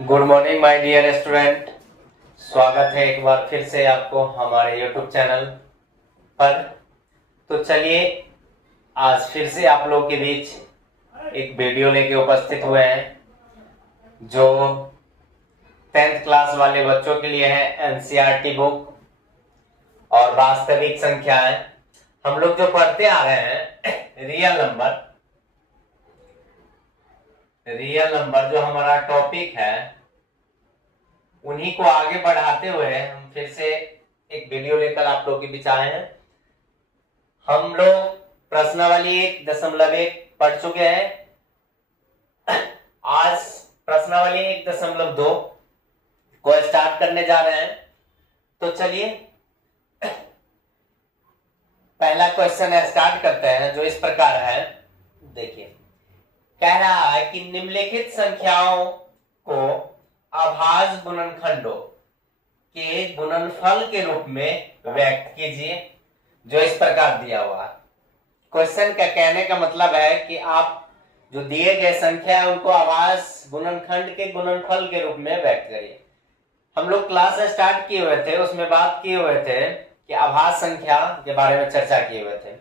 Good morning my dear student. स्वागत है एक बार फिर से आपको हमारे यूट्यूब चैनल पर। तो चलिए आज फिर से आप लोग के बीच एक वीडियो लेके उपस्थित हुए हैं जो 10th क्लास वाले बच्चों के लिए है। एनसीईआरटी बुक और वास्तविक संख्याएं हम लोग जो पढ़ते आ रहे हैं। रियल नंबर जो हमारा टॉपिक है उन्हीं को आगे बढ़ाते हुए हम फिर से एक वीडियो लेकर आप लोगों के बीच आए हैं। हम लोग प्रश्नावली 1.1 पढ़ चुके हैं। आज प्रश्नावली 1.2 को स्टार्ट करने जा रहे हैं। तो चलिए पहला क्वेश्चन स्टार्ट करते हैं जो इस प्रकार है। देखिए कह रहा है कि निम्नलिखित संख्याओं को अभाज्य गुणनखंडों के गुणनफल के रूप में व्यक्त कीजिए जो इस प्रकार दिया हुआ है। क्वेश्चन का कहने का मतलब है कि आप जो दिए गए संख्या है उनको अभाज्य गुणनखंड के गुणनफल के रूप में व्यक्त करिए। हम लोग क्लास स्टार्ट किए हुए थे, उसमें बात किए हुए थे कि अभाज्य संख्या के बारे में चर्चा किए हुए थे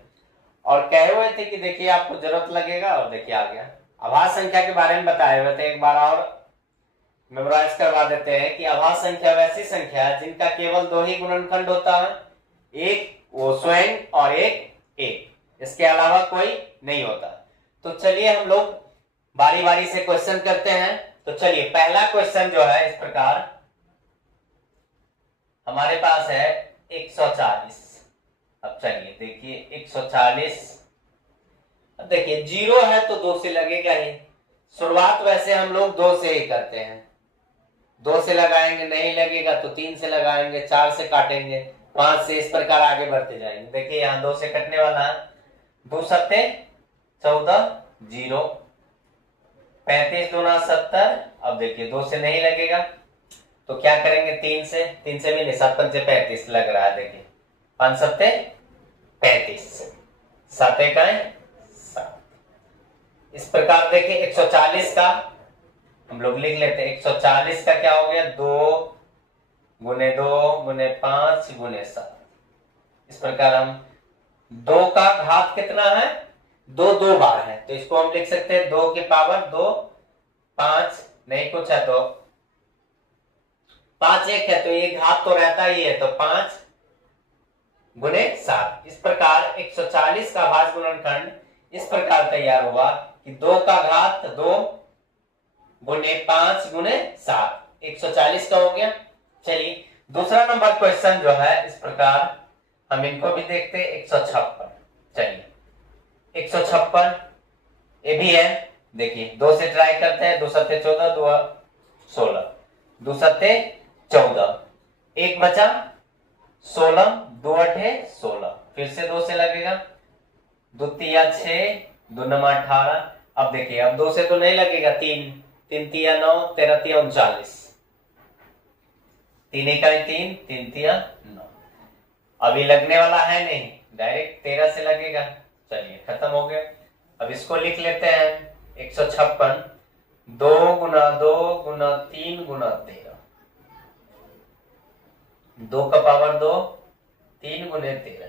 और कहे हुए थे कि देखिए आपको जरूरत लगेगा। और देखिए आ गया अभाज्य संख्या के बारे में बताए हुए थे। एक बार और मेमोराइज करवा देते हैं कि अभाज्य संख्या वैसी संख्या है जिनका केवल दो ही गुणनखंड होता है, एक वो स्वयं और एक, इसके अलावा कोई नहीं होता। तो चलिए हम लोग बारी बारी से क्वेश्चन करते हैं। तो चलिए पहला क्वेश्चन जो है इस प्रकार हमारे पास है 140। अब चलिए देखिए 140। अब देखिए 0 है तो 2 से लगेगा ही। शुरुआत वैसे हम लोग 2 से ही करते हैं। 2 से लगाएंगे, नहीं लगेगा तो 3 से लगाएंगे, 4 से काटेंगे, 5 से, इस प्रकार आगे बढ़ते जाएंगे। देखिए यहाँ 2 से कटने वाला है। 2 सत्ते 14, 0, 35 दूना 70। अब देखिए 2 से नहीं लगेगा तो क्या करेंगे, 3 से भी नहीं, 7 पंचे 35 लग रहा है। देखिए 5 सत्ते 35, 7 इकाई 7। इस प्रकार देखिए 140 का हम लोग लिख लेते हैं। 140 का क्या हो गया, 2 गुने 2 गुने 5 गुने 7। इस प्रकार हम 2 का घात कितना है, 2 बार है तो इसको हम लिख सकते हैं 2 की पावर 2। 5 नहीं कुछ है तो 5 1 है तो ये घात तो रहता ही है तो 5 गुने 7। इस प्रकार 140 का भाज्य गुणनखंड इस प्रकार तैयार हुआ कि 2 का घात 2 गुने 5 गुने 7, 140 का हो गया। चलिए दूसरा नंबर क्वेश्चन जो है इस प्रकार हम इनको भी देखते हैं। 156। चलिए 156 ये भी है। देखिए 2 से ट्राई करते हैं। 2 सत्ते 14, 2 16, 2 सत्ते 14, 1 बचा 16, 2 अठे 16, फिर से 2 से लगेगा, 2 तिया 6, 2 नमा 18। अब देखिए अब 2 से तो नहीं लगेगा, 3 तिया 9, 13 तिया 39, 3 इकाई 3, 3 तिया 9। अभी लगने वाला है नहीं, डायरेक्ट 13 से लगेगा। चलिए खत्म हो गया। अब इसको लिख लेते हैं 156 2 गुना 2 गुना 3 गुना 13, 2 का पावर 2, 3 गुने 13।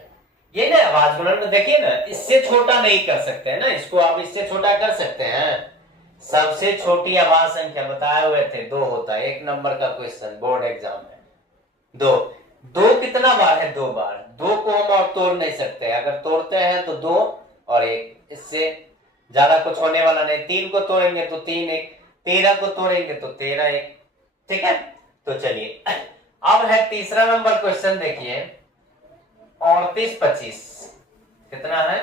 ये ना अभाज्य गुणन देखिए ना, इससे छोटा नहीं कर सकते हैं ना, इसको आप इससे छोटा कर सकते हैं। सबसे छोटी अभाज्य संख्या बताए हुए थे 2 होता है। 1 नंबर का क्वेश्चन बोर्ड एग्जाम में 2 कितना बार है, 2 बार। 2 को हम और तोड़ नहीं सकते, अगर तोड़ते हैं तो 2 और 1, इससे ज्यादा कुछ होने वाला नहीं। 3 को तोड़ेंगे तो 3 1, 13 को तोड़ेंगे तो 13 1। ठीक है तो चलिए अब है तीसरा नंबर क्वेश्चन। देखिए 38 25 कितना है,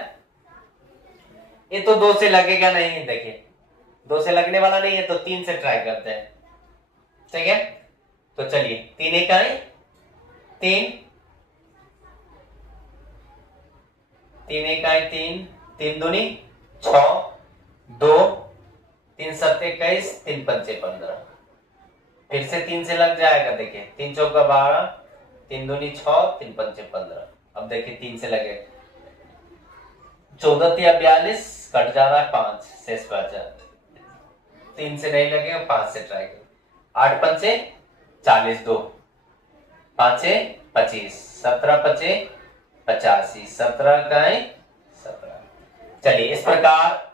ये तो 2 से लगेगा नहीं। देखिए 2 से लगने वाला नहीं है तो 3 से ट्राई करते हैं। ठीक है तो चलिए 3 इकाई 3, 3 इकाई 3, 3 दूनी 6, 2, 3 सत्ते 21, 3 पंचे 15, फिर से 3 से लग जाएगा। देखिए 3 चौका 12, 3 दूनी 6, 3 पंचे 15। अब देखिए 3 से लगे, 14 तिया 42, कट जा रहा है 5, शेष बचा 3 से नहीं लगेगा, 5 से ट्राई करें। 8 पंचे 40, 2 पांचे 25, 17 पचे 85, 17 का 17। चलिए इस प्रकार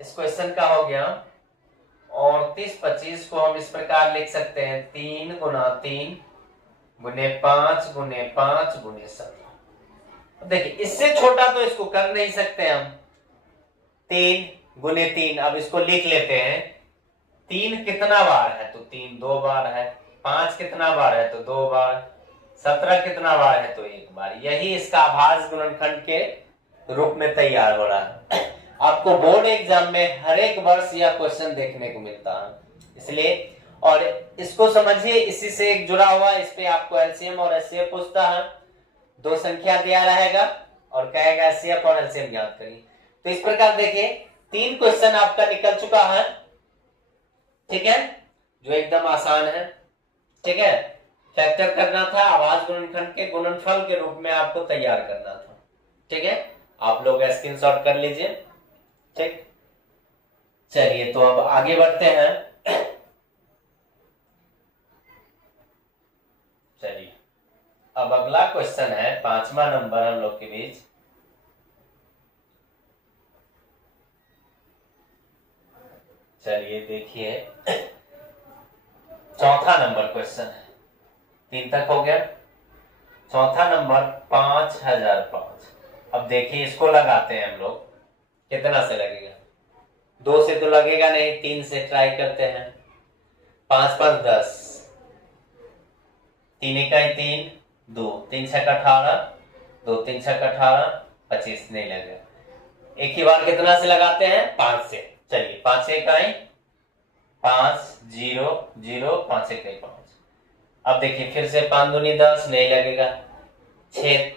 इस क्वेश्चन का हो गया। और 30-25 को हम इस प्रकार लिख सकते हैं 3 गुना 3 गुने 5 गुने 5 गुने 17। देखिए इससे छोटा तो इसको कर नहीं सकते हम। 3 गुने 3, अब इसको लिख लेते हैं। 3 कितना बार है तो 3 2 बार है। 5 कितना बार है तो 2 बार। 17 कितना बार है तो 1 बार। यही इसका अभाज्य गुणनखंड के रूप में तैयार हो रहा है। आपको बोर्ड एग्जाम में हर एक वर्ष यह क्वेश्चन देखने को मिलता है, इसलिए और इसको समझिए। इसी से एक जुड़ा हुआ, इस पे आपको एलसीएम और एचसीएफ पूछता है। 2 संख्या दिया रहेगा और कहेगा एचसीएफ और एलसीएम ज्ञात करिए। तो इस प्रकार देखिए 3 क्वेश्चन आपका निकल चुका है, ठीक है, जो एकदम आसान है। ठीक है, फैक्टर करना था, अभाज्य गुणनखंड के गुणनफल के रूप में आपको तैयार करना था। ठीक है, आप लोग स्क्रीनशॉट कर लीजिए। ठीक, चलिए तो अब आगे बढ़ते हैं। चलिए अब अगला क्वेश्चन है 5वां नंबर हम लोग के बीच। चलिए देखिए 4था नंबर क्वेश्चन है। 3 तक हो गया। 4था नंबर 5005। अब देखिए इसको लगाते हैं हम लोग। कितना से लगेगा? 2 से तो लगेगा नहीं, 3 से ट्राई करते हैं। 5 5 10, 3 इकाई 3 2, 3 छक्का 18, 2 3 छक्का 18, 25 नहीं लगेगा। एक ही बार कितना से लगाते हैं? 5 से। चलिए 5 इकाई 5 0 0, 5 इकाई 5। अब देखिए फिर से 5 दूनी 10 नहीं लगेगा। 6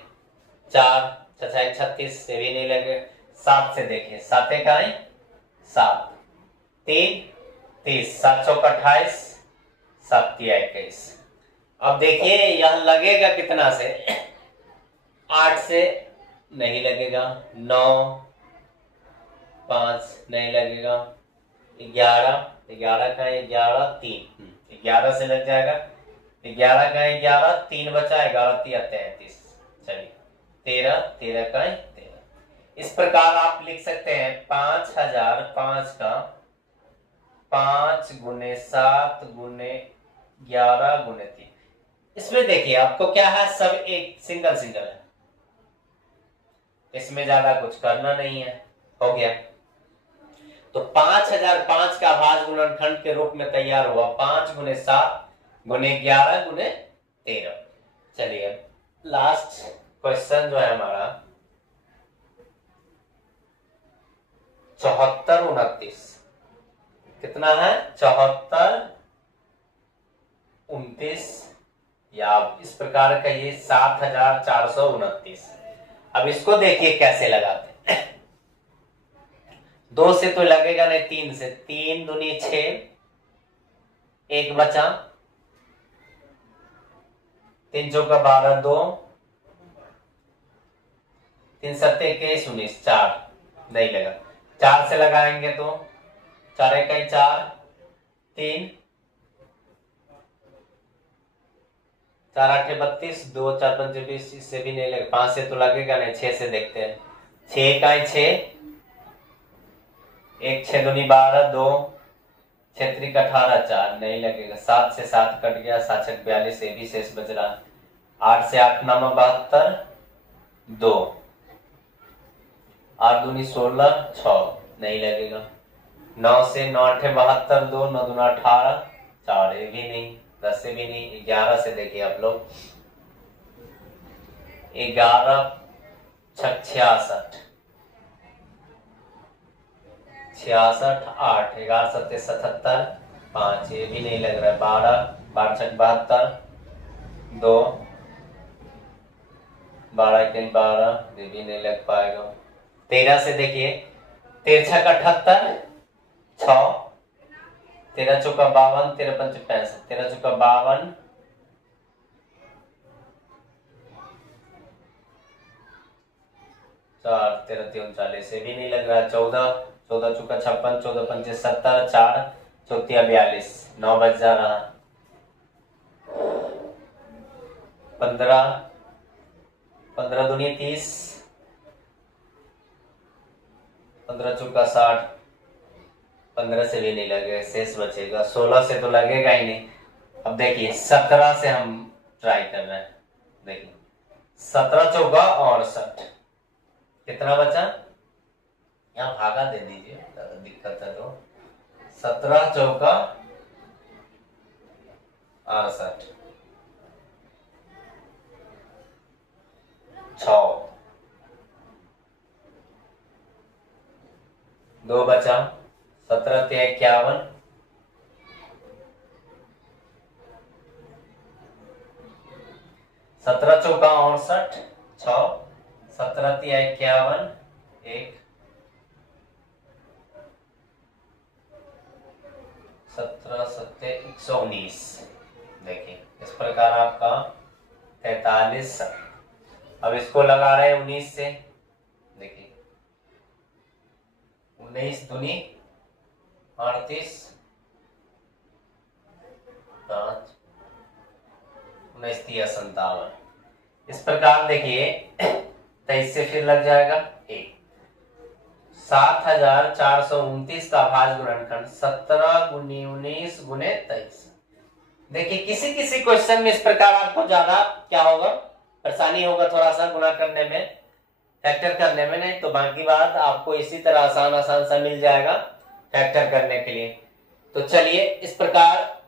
4 6 36 से भी नहीं लगेगा। 7 से देखिए 7 इकाई 7 3 30, 7 चौक 28, 7 तिया 21। अब देखिए यह लगेगा कितना से? 8 से नहीं लगेगा। 9 5 नहीं लगेगा। 11 11 का 11 3, 11 से लग जाएगा। 11 का 11 3 बचा, 11 तिया 33। चलिए 13 13 का 13। इस प्रकार आप लिख सकते हैं 5005 का 5 गुने 7 गुने 11 गुने 3। इसमें देखिए आपको क्या है, सब एक सिंगल सिंगल है, इसमें ज्यादा कुछ करना नहीं है। हो गया। तो 5005 का अभाज्य गुणनखंड के रूप में तैयार हुआ 5 गुने 7 गुने 11 गुने 13। चलिए लास्ट क्वेश्चन जो है हमारा 74 29। कितना है? 74 29, या आप इस प्रकार कहिए 7429। अब इसको देखिए कैसे लगाते हैं। 2 से तो लगेगा नहीं, 3 से। 3 दूनी 6, 1 बचा। 3 चौका 12 2, 3 सत्ते 21 19, 4 नहीं लगा। 4 से लगाएंगे तो 4 इकाई 4 3, 4 8 32, 2 4 5 20, इससे भी नहीं लगेगा। 5 से तो लगेगा नहीं। 6 से देखते हैं। 6 इकाई 6, 1 6 दूनी 12 2, 6 3 18 4 नहीं लगेगा। 7 से 7 कट गया, 7 6 42, ये भी शेष बच रहा। 8 से 8 9 72 2, 8 दूनी 16 6 नहीं लगेगा। 9 से 9 8 72 2, 9 दूना 18 4, ये भी नहीं। 10 से भी नहीं। 11 से देखिए आप लोग। 11 6 66 66 8, 11 7 77 5, ये भी नहीं लग रहा है। 12 12 6 72 2, 12 के 12, ये भी नहीं लग पाएगा। 13 से देखिए 13 6 78 6, 13 चौका 52, 13 पंच 65, 13 चौका 52, 4 13 3 39, से भी नहीं लग रहा। 14 14 चौका 56, 14 पंचे 70 4, चौथिया 42, 9 बज जा रहा, 15, 15 दूनी 30, 15 चौका 60, 15 से भी नहीं लगेगा, शेष बचेगा 16 से तो लगेगा ही नहीं। अब देखिए 17 से हम ट्राई कर रहे हैं। देखिए 17 चौका 68, कितना बचा, यहाँ भागा दे दीजिए, ज्यादा दिक्कत है तो। 17 चौका 68, 6, 2 बचा, 17 ते 51, 17 चौका 68, 6, 17 ते 51, 1, 17 सत्ते 119। देखिए इस प्रकार आपका 43। अब इसको लगा रहे हैं 19 से। देखिए 19 दूनी 38, 5, 19 तिया 57। इस प्रकार देखिए 23 से फिर लग जाएगा 1। 7429 का भाज्य गुणनखंड 17 गुनी 19 गुने 23। देखिए किसी किसी क्वेश्चन में इस प्रकार आपको ज्यादा क्या होगा, परेशानी होगा थोड़ा सा गुणा करने में, फैक्टर करने में, नहीं तो बाकी बात आपको इसी तरह आसान आसान सा मिल जाएगा फैक्टर करने के लिए। तो चलिए इस प्रकार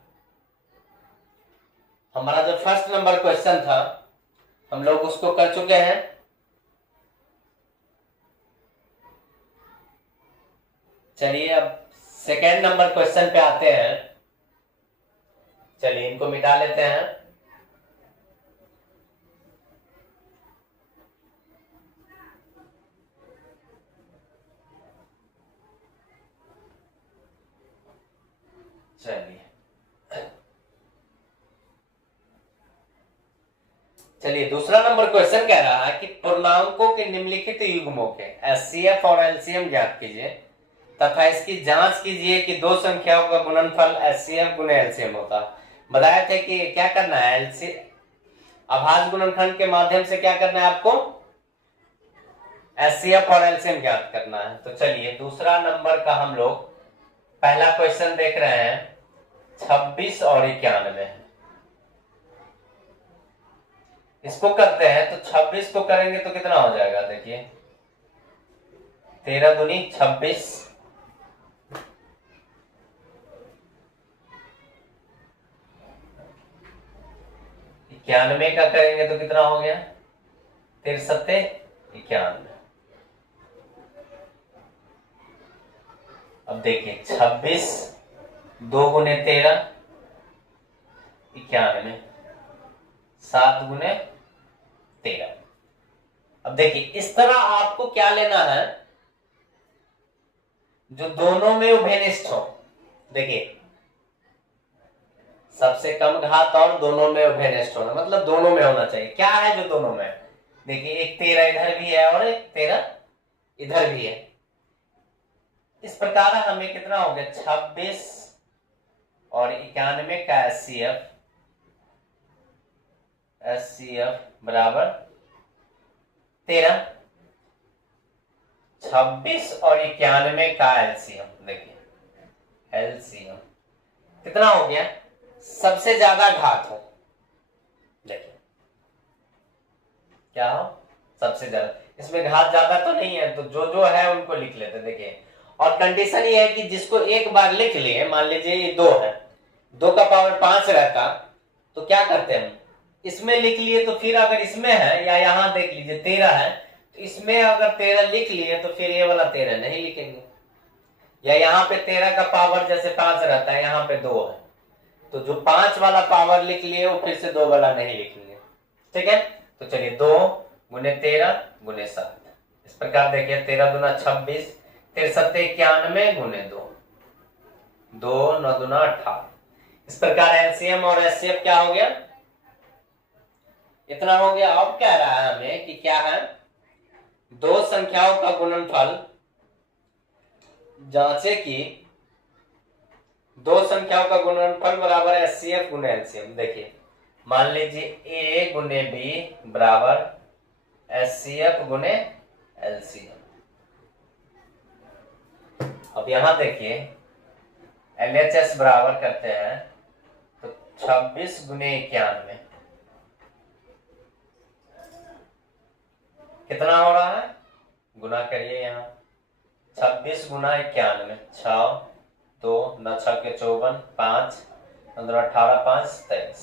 हमारा जो फर्स्ट नंबर क्वेश्चन था हम लोग उसको कर चुके हैं। चलिए अब सेकेंड नंबर क्वेश्चन पे आते हैं। चलिए इनको मिटा लेते हैं। चलिए दूसरा नंबर क्वेश्चन कह रहा है कि पूर्णांकों के निम्नलिखित युग्मों के एचसीएफ और एलसीएम ज्ञात कीजिए तथा इसकी जांच कीजिए कि दो संख्याओं का गुणनफल एचसीएफ गुने एलसीएम होता। बताया था कि क्या करना है, अभाज्य गुणनखंड के माध्यम से क्या करना है आपको, एचसीएफ और एलसीएम ज्ञात करना है। तो चलिए दूसरा नंबर का हम लोग पहला क्वेश्चन देख रहे हैं 26 और 91। इसको करते हैं तो 26 को करेंगे तो कितना हो जाएगा, देखिए 13 दूनी 26, 91 का करेंगे तो कितना हो गया, 13 सत्ते 91। अब देखिए 26 2 गुने 13 91, 7 गुने 13। अब देखिए इस तरह आपको क्या लेना है, जो दोनों में उभयनिष्ठ हो। देखिए सबसे कम घात और दोनों में उभयनिष्ठ होना, मतलब दोनों में होना चाहिए। क्या है जो दोनों में, देखिए एक 13 इधर भी है और एक 13 इधर भी है। इस प्रकार हमें कितना हो गया, 26 और 91 का एचसीएफ बराबर 13, 26 और 91 का एलसीएम। देखिए एलसीएम कितना हो गया, सबसे ज्यादा घात हो। देखिए क्या हो, सबसे ज्यादा। इसमें घात ज्यादा तो नहीं है तो जो जो है उनको लिख लेते। देखिए और कंडीशन ये है कि जिसको एक बार लिख लिए, मान लीजिए ये 2 है, 2 का पावर 5 रहता तो क्या करते हैं, इसमें लिख लिए तो फिर अगर इसमें है, या यहां देख लीजिए 13 है तो इसमें अगर 13 लिख लिए तो फिर ये वाला 13 नहीं लिखेंगे। या यहाँ पे 13 का पावर जैसे 5 रहता है, यहाँ पे 2 है तो जो 5 वाला पावर लिख लिए वो फिर से 2 वाला नहीं लिखेंगे। ठीक है, तो चलिए 2 गुने 13 गुने 7। इस प्रकार देखिए 13 दूना 26, 13 सत्ते 91 गुने 2, 2 9 दूना 18। इस प्रकार एलसीएम और एचसीएफ क्या हो गया, इतना हो गया। अब कह रहा है हमें कि क्या है, दो संख्याओं का गुणनफल जांचे कि दो संख्याओं का गुणनफल बराबर है HCF गुने LCM। देखिए मान लीजिए A गुने B बराबर HCF गुने LCM। अब यहां देखिए LHS बराबर करते हैं तो 26 गुने 91 कितना हो रहा है, गुना करिए यहाँ 26 गुना 91, 6 2 9 6 के 54, 5 15 18 5 23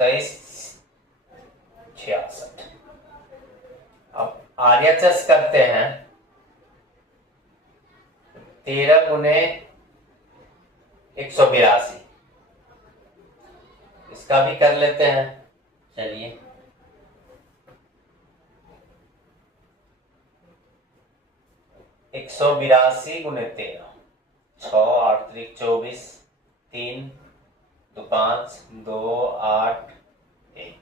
23 66। अब RHS करते हैं 13 गुने 182, इसका भी कर लेते हैं। चलिए 182 गुने 13, 6 8 3 24, 3 2 5 2 8 1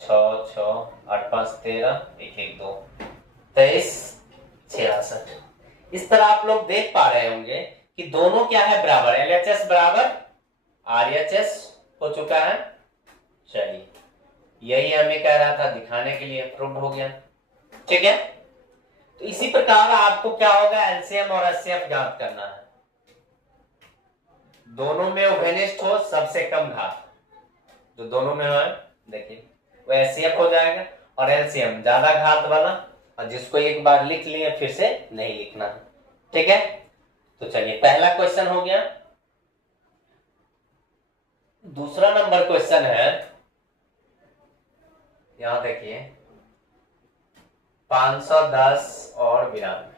6 6 8 5 13 1 1 2 23 66। इस तरह आप लोग देख पा रहे होंगे कि दोनों क्या है बराबर, LHS बराबर RHS हो चुका है। चलिए यही हमें कह रहा था, दिखाने के लिए प्रूव हो गया। ठीक है, तो इसी प्रकार आपको क्या होगा, LCM और HCF ज्ञात करना है। दोनों में उभयनिष्ठ हो सबसे कम घात, जो दोनों में है देखिए वो HCF हो जाएगा, और LCM ज्यादा घात वाला, और जिसको एक बार लिख लिए फिर से नहीं लिखना है। ठीक है, तो चलिए पहला क्वेश्चन हो गया। दूसरा नंबर क्वेश्चन है, यहां देखिए 510 और 92।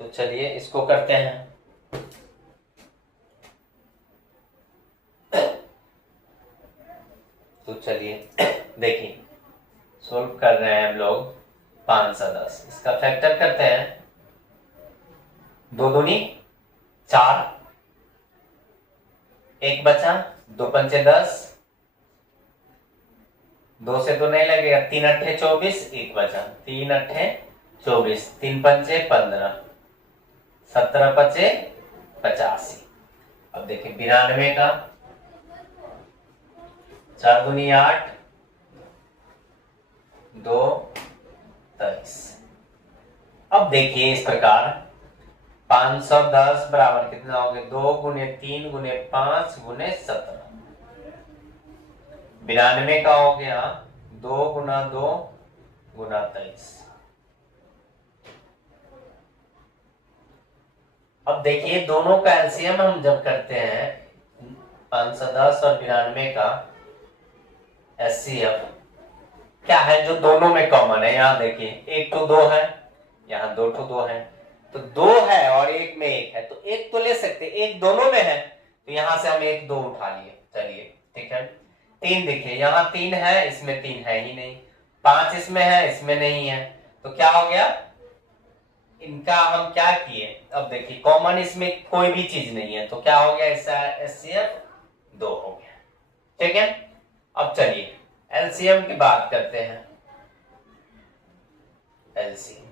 तो चलिए इसको करते हैं। तो चलिए देखिए सोल्व कर रहे हैं हम लोग 510, इसका फैक्टर करते हैं। 2 दूनी 4, 1 बचा, 2 पंचे 10, 2 से तो नहीं लगेगा, 3 अट्ठे 24, 1 बचा, 3 अट्ठे 24, 3 पंचे 15, 17 पचे 85। अब देखिए 92 का 4 दूनी 8, 2 23। अब देखिए इस प्रकार 510 बराबर कितना हो गया, 2 गुने 3 गुने 5 गुने 17। 92 का हो गया 2 गुना 2 गुना 23। अब देखिए दोनों का एलसीएम हम जब करते हैं 510 और 92 का एचसीएफ क्या है जो दोनों में कॉमन है। यहां देखिए 1 to 2 है, यहाँ 2 to 2 है, तो 2 है और 1 में 1 है, तो 1 तो ले सकते, 1 दोनों में है तो यहां से हम 1 2 उठा लिए। चलिए ठीक है, 3 देखिए यहाँ 3 है, इसमें 3 है ही नहीं, 5 इसमें है, इसमें नहीं है, तो क्या हो गया, इनका हम क्या किए, अब देखिए कॉमन इसमें कोई भी चीज नहीं है, तो क्या हो गया, इसका एचसीएफ 2 हो गया। ठीक है, अब चलिए एलसीएम की बात करते हैं। एलसीएम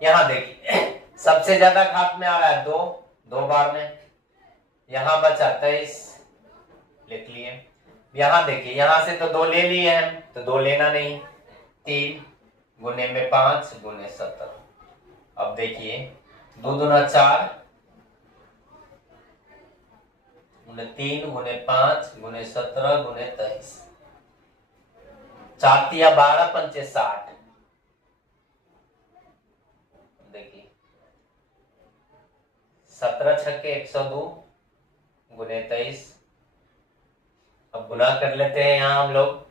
यहां देखिए सबसे ज्यादा घात में आ रहा है 2, 2 बार में, यहां बचा 23 लिख लिए। यहां देखिए यहां से तो 2 ले लिए हैं, तो 2 लेना नहीं, 3 गुने में 5 गुने 17। अब देखिए 2 दूना 4 गुने 3 गुने 5 गुने 17 गुने 23, 4 तिया 12 पंचे 60। देखिए 17 छक्के 102 गुने 23। अब गुना कर लेते हैं यहां हम लोग,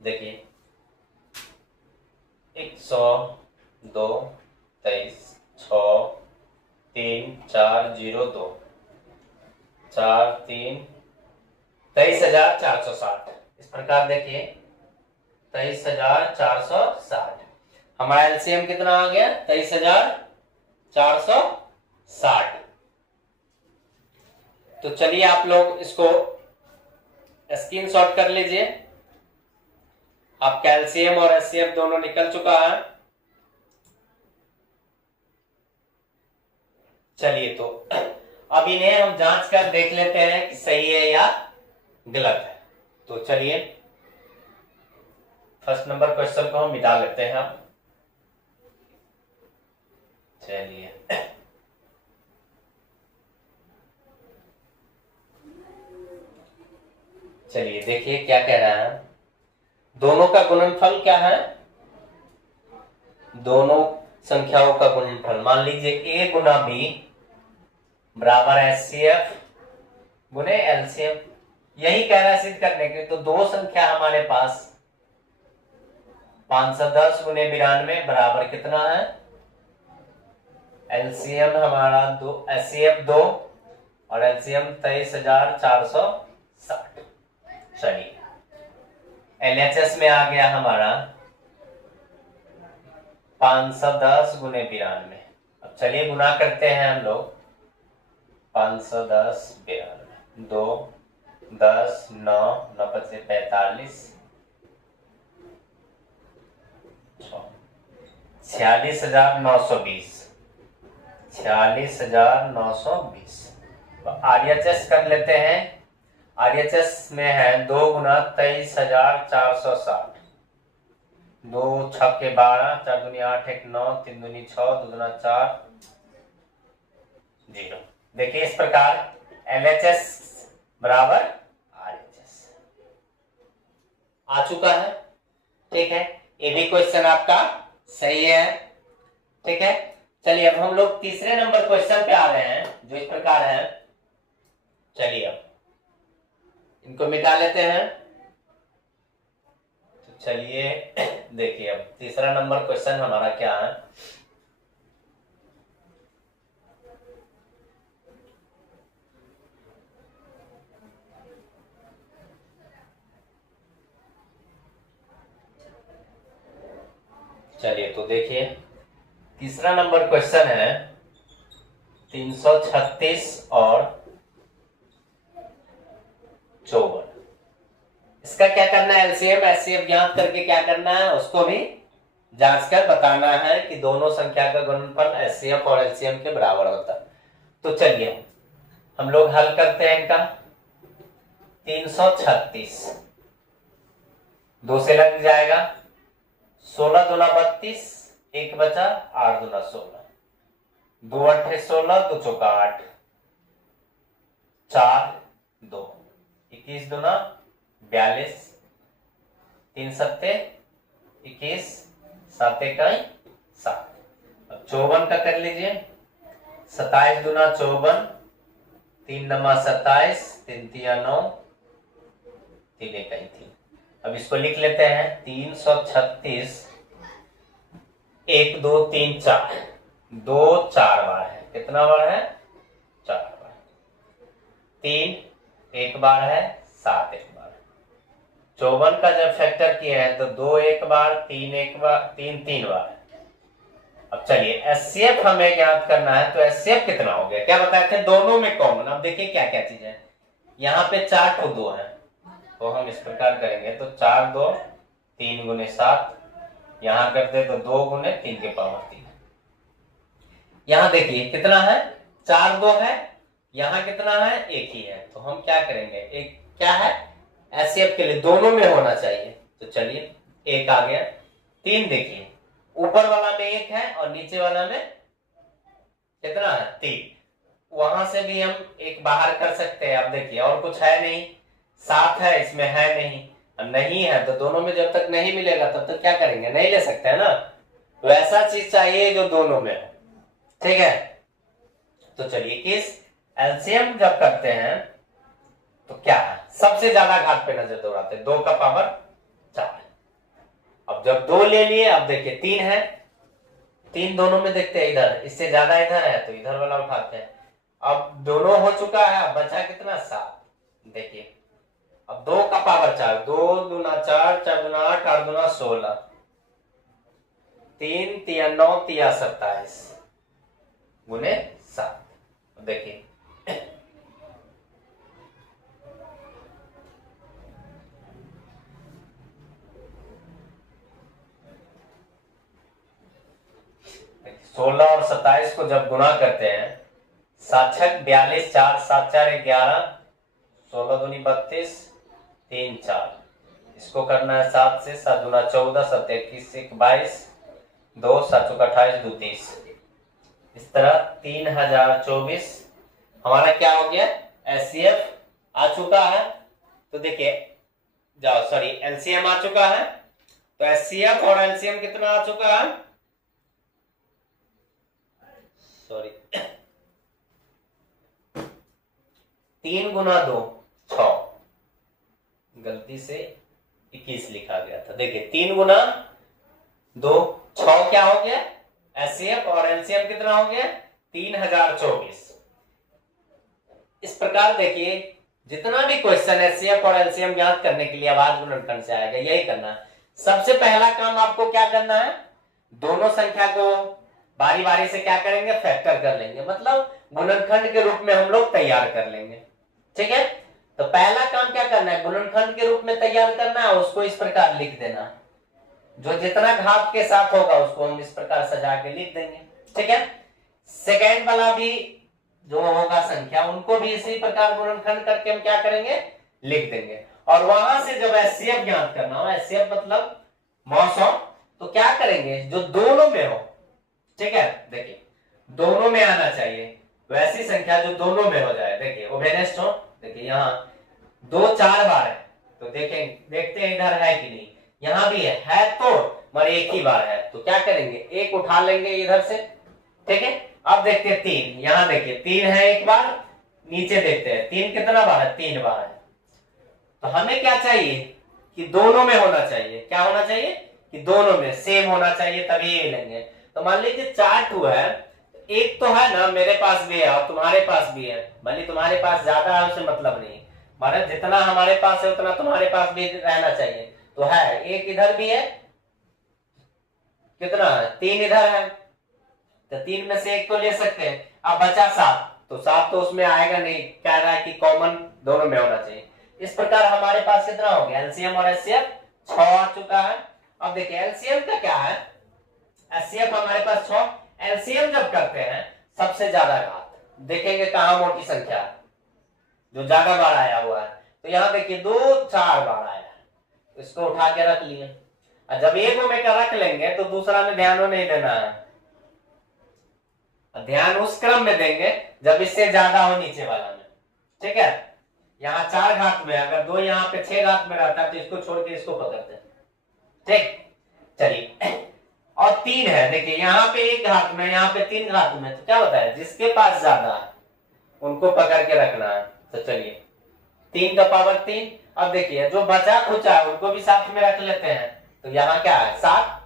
देखिए 102 23 6 3 4 0 2 4 3 23,460। इस प्रकार देखिए 23,460 हमारा एलसीएम कितना आ गया, 23,460। तो चलिए आप लोग इसको स्क्रीनशॉट कर लीजिए, आपका एलसीएम और एचसीएफ दोनों निकल चुका है। चलिए तो अब इन्हें हम जांच कर देख लेते हैं कि सही है या गलत है। तो चलिए फर्स्ट नंबर क्वेश्चन को हम मिटा लेते हैं अब। चलिए चलिए देखिए क्या कह रहा है। दोनों का गुणनफल क्या है? दोनों संख्याओं का गुणनफल मान लीजिए a गुना b बराबर HCF गुने LCM। यही कह रहा है सिद्ध करने के। तो दो संख्या हमारे पास 510 गुने 92 बराबर कितना है? LCM हमारा दो, HCF 2 और LCM 23,460। चलिए LHS में आ गया हमारा 510 गुने 92। अब चलिए गुना करते हैं हम लोग। 510 92 2 10 9 9 5 45 46,920 46,920। RHS कर लेते हैं। RHS में है 2 गुना 23,460। 2 छक्के 12 4 दूनी 8 1 9 3 दूनी 6 2 दूना 4 0। देखिए इस प्रकार LHS बराबर RHS आ चुका है। ठीक है, ये भी क्वेश्चन आपका सही है। ठीक है, चलिए अब हम लोग तीसरे नंबर क्वेश्चन पे आ रहे हैं जो इस प्रकार है। चलिए अब इनको मिटा लेते हैं। तो चलिए देखिए अब तीसरा नंबर क्वेश्चन हमारा क्या है। चलिए तो देखिए तीसरा नंबर क्वेश्चन है 336 और 54। इसका क्या करना है? LCM HCF ज्ञात करके क्या करना है? उसको भी जांच कर बताना है कि दोनों संख्या का गुणनफल HCF और LCM के बराबर होता है। तो चलिए हम लोग हल करते हैं इनका। 336 2 से लग जाएगा। 16 दूना 32 1 बचा 8 दूना 16 2 अट्ठे 16 2 चौका 8 4 2 21 दूना 42 3 सत्ते 21 7 इकाई 7। अब 54 का कर लीजिए। 27 दूना 54 3 नमा 27 3 तिया 9 3 इकाई 3। अब इसको लिख लेते हैं। 336 1 2 3 4 2 4 बार है। कितना बार है? 4 बार। 3 1 बार है 7 1 बार। 54 का जब फैक्टर किया है तो 2 1 बार 3 1 बार 3 3 बार। अब चलिए HCF हमें ज्ञात करना है। तो HCF कितना हो गया? क्या बताए थे? दोनों में कॉमन। अब देखिए क्या क्या चीज है। यहाँ पे 4 को 2 है तो हम इस प्रकार करेंगे। तो 4 2 3 गुने 7। यहां करते तो 2 गुने 3 के पावर 3। यहां देखिए कितना है? 4 2 है। यहां कितना है? 1 ही है। तो हम क्या करेंगे? एक क्या है HCF के लिए दोनों में होना चाहिए। तो चलिए 1 आ गया। 3 देखिए ऊपर वाला में 1 है और नीचे वाला में कितना है? 3। वहां से भी हम एक बाहर कर सकते हैं। अब देखिए और कुछ है नहीं। 7 है इसमें है नहीं। नहीं है तो दोनों में जब तक नहीं मिलेगा तब तक क्या करेंगे? नहीं ले सकते है ना। तो ऐसा चीज चाहिए जो दोनों में हो। ठीक है, तो चलिए किस LCM जब करते हैं तो क्या है? सबसे ज्यादा घात पे नजर दौड़ाते हैं। 2 का पावर 4। अब जब 2 ले लिए, अब देखिए 3 है। 3 दोनों में देखते हैं इधर, इससे ज्यादा इधर है तो इधर वाला उठाते हैं। अब दोनों हो चुका है। अब बचा कितना? 7। देखिए अब 2 का पावर 4 2 दूना 4 4 दूना 8 8 दूना 16 3 तिया 9 तिया 27 गुने 7। देखिए सोलह और 27 को जब गुणा करते हैं सात छक 42, 4 7 4 11, 16 दूनी 32, 3 4, इसको करना है 7 से, 7 दूना 14, 7 21, 22, 2 7 चौका 28, 2 30। इस तरह 3024 हमारा क्या हो गया, एचसीएफ आ चुका है। तो देखिए जाओ, सॉरी एलसीएम आ चुका है। तो एचसीएफ और एलसीएम कितना आ चुका है, सॉरी 3 गुना 2 6, गलती से 21 लिखा गया था। देखिए 3 गुना 2 6 क्या हो गया, एचसीएफ और एलसीएम कितना हो गया 3024। इस प्रकार देखिए जितना भी क्वेश्चन एचसीएफ और एलसीएम ज्ञात करने के लिए आवाज गुणनखंड से आएगा, यही करना है। सबसे पहला काम आपको क्या करना है, दोनों संख्या को बारी बारी से क्या करेंगे, फैक्टर कर लेंगे, मतलब गुणनखंड के रूप में हम लोग तैयार कर लेंगे। ठीक है, तो पहला काम क्या करना है, गुणनखंड के रूप में तैयार करना है, उसको इस प्रकार लिख देना, जो जितना घात के साथ होगा उसको हम इस प्रकार सजा के लिख देंगे। ठीक है, सेकेंड वाला भी जो होगा संख्या, उनको भी इसी प्रकार गुणनखंड करके हम क्या करेंगे, लिख देंगे। और वहां से जब एचसीएफ ज्ञात करना हो, एचसीएफ मतलब मौसम, तो क्या करेंगे, जो दोनों में हो, ठीक है, देखिए दोनों में आना चाहिए, वैसी संख्या जो दोनों में हो जाए। देखिए ओवेनेस्ट हो, देखिए यहाँ 2 4 बार है, तो देखते हैं इधर है कि नहीं, यहाँ भी है तो मगर एक ही बार है, तो क्या करेंगे, एक उठा लेंगे इधर से। ठीक है, अब देखते हैं 3, यहाँ देखिए 3 है एक बार, नीचे देखते हैं 3 कितना बार है, 3 बार है। तो हमें क्या चाहिए कि दोनों में होना चाहिए, क्या होना चाहिए कि दोनों में सेम होना चाहिए, तभी ये लेंगे। तो मान लीजिए 4 2 है, एक तो है ना मेरे पास भी है और तुम्हारे पास भी है, भले तुम्हारे पास ज्यादा है उससे मतलब नहीं, मतलब जितना हमारे पास है उतना तुम्हारे पास भी रहना चाहिए। तो है, एक इधर भी है, कितना है 3 इधर है, तो 3 में से एक तो ले सकते हैं। अब बचा 7, तो 7 तो उसमें आएगा नहीं, कह रहा है कि कॉमन दोनों में होना चाहिए। इस प्रकार हमारे पास कितना हो गया, एलसीएम और एचसीएफ 6 आ चुका है। अब देखिए एलसीएम का क्या है, एचसीएफ हमारे पास 6, एलसीएम जब करते हैं सबसे ज्यादा घात देखेंगे कहां, मोटी संख्या जो ज्यादा बार आया हुआ है, तो यहां देखिए 2 4 बार आया है, तो इसको उठा के रख लिए। और जब एक में का रख लेंगे तो दूसरा में ध्यान नहीं देना है, ध्यान उस क्रम में देंगे जब इससे ज्यादा हो नीचे वाला में। ठीक है, यहाँ 4 घात में, अगर 2 यहाँ पे 6 घात में रहता है तो इसको छोड़ के इसको पकड़ते हैं। ठीक, चलिए और 3 है, देखिए यहाँ पे 1 घात में, यहाँ पे 3 घात में, तो क्या होता है जिसके पास ज्यादा है उनको पकड़ के रखना है। तो चलिए 3 का पावर 3। अब देखिए जो बचा खुचा है उनको भी साथ में रख लेते हैं, तो यहाँ क्या है 7,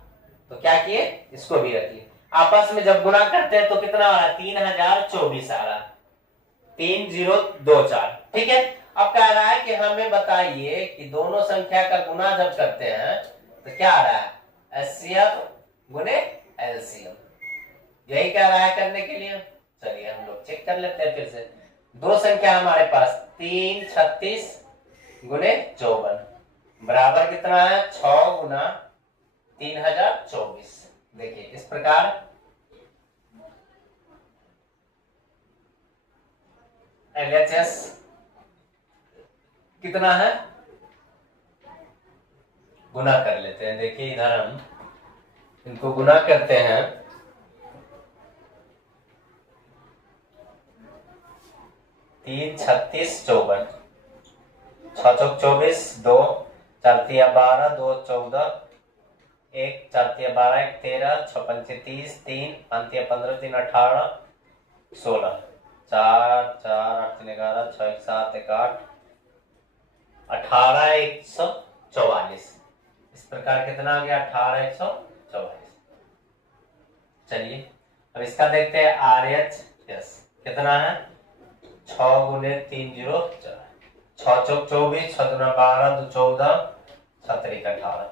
तो क्या किए इसको भी रखिए। आपस में जब गुणा करते हैं तो कितना आ रहा है, 3024 आ रहा है, 3024। ठीक है, अब कह रहा है कि हमें बताइए कि दोनों संख्या का गुणा जब करते हैं तो क्या आ रहा है, एचसीएफ गुणे एलसीएम, यही कह रहा है करने के लिए। चलिए हम लोग चेक कर लेते हैं फिर से। दो संख्या हमारे पास 3 36 गुणे 54 बराबर कितना है, 6 गुना 3024। देखिए इस प्रकार एलएचएस कितना है, गुना कर लेते हैं। देखिए इधर हम इनको गुना करते हैं, 3 36 54, 6 चौक 24, 2 4 तिया 12, 2 14, 1 4 तिया 12, 1 13, 6 पंचे 30, 3 5 तिया 15, 3 18, 16, 4 4 8 3 11, 6 1 7 1 8, 18 144। इस प्रकार कितना आ गया, 18 144। चलिए अब इसका देखते हैं RHS कितना है, 6 गुने 304, 6 चौक 24, 6 दूना 12, 2 14, 6 तरीक 18।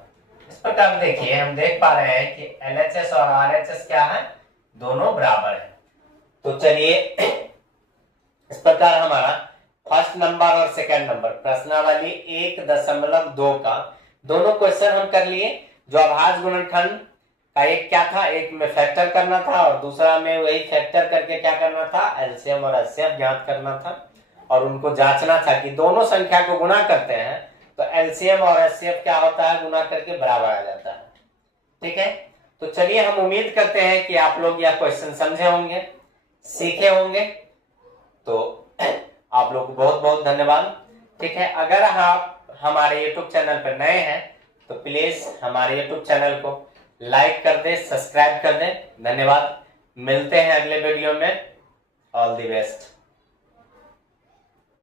इस प्रकार देखिए हम देख पा रहे हैं कि LHS और RHS क्या है, दोनों बराबर है। तो चलिए इस प्रकार हमारा फर्स्ट नंबर और सेकंड नंबर प्रश्नावली 1.2 का दोनों क्वेश्चन हम कर लिए, जो अभाज्य गुणनखंड का एक क्या था, एक में फैक्टर करना था और दूसरा में वही फैक्टर करके क्या करना था, एलसीएम और एचसीएफ ज्ञात करना था और उनको जांचना था कि दोनों संख्या को गुणा करते हैं तो एलसीएम और एचसीएफ क्या होता है, गुणा करके बराबर आ जाता है। ठीक है, तो चलिए हम उम्मीद करते हैं कि आप लोग यह क्वेश्चन समझे होंगे, सीखे होंगे। तो आप लोग को बहुत बहुत धन्यवाद। ठीक है, अगर आप हमारे YouTube चैनल पर नए हैं तो प्लीज हमारे YouTube चैनल को लाइक कर दें, सब्सक्राइब कर दें। धन्यवाद, मिलते हैं अगले वीडियो में। All the best.